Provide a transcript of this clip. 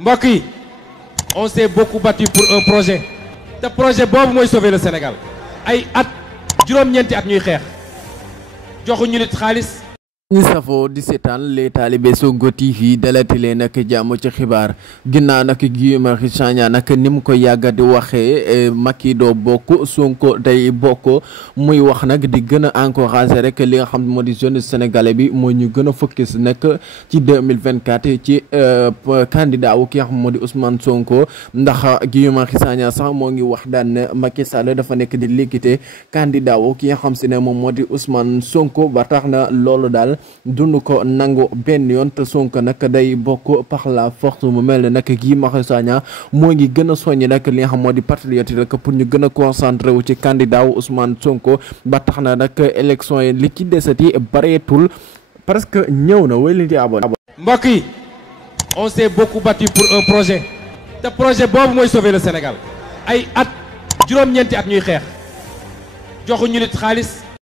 mbokk yi on s'est beaucoup battu pour un projet te projet boobu mooy sauver le Sénégal ay at juróom-ñeenti at ñuy xeex joxuñu nit xaalis. ñi safoo di seetaan les talibé Sonko TV dalati leen nag jàmm ci xibaar ginnaaw nag Guy Marius Sagna nag ni mu ko yàgga di waxee Macky doo bokk Sonko day bokk muy wax nag di gën a encouragé rek li nga xam moo di jeune sénégalais bi moo ñu gën a focus nekk ci 2024 ci candidat wu ki nga xam moo di Ousmane Sonko ndax Guy Marius Sagna sax moo ngi wax daan ne Macky Sall dafa nekk di liquité candidat wu ki nga xam si ne moom moo di Ousmane Sonko ba tax na loolu daal dund ko nangu benn yoon te Sonko nag day bokk par la force mu mel ne nag Guy Marius Sagna moo ngi gën a soññi nag li nga xam moo di patriote rek pour ñu gën a concentré wu ci candidat wu Ousmane Sonko ba tax na nag élection yi li ci desati bareetul presque ñëw na way li di abonné. mbokk yi on s'est beaucoup battu pour un projet te projet boobu mooy sauver le Sénégal ay at juróom-ñeenti at ñuy xeex joxuñu nit xaalis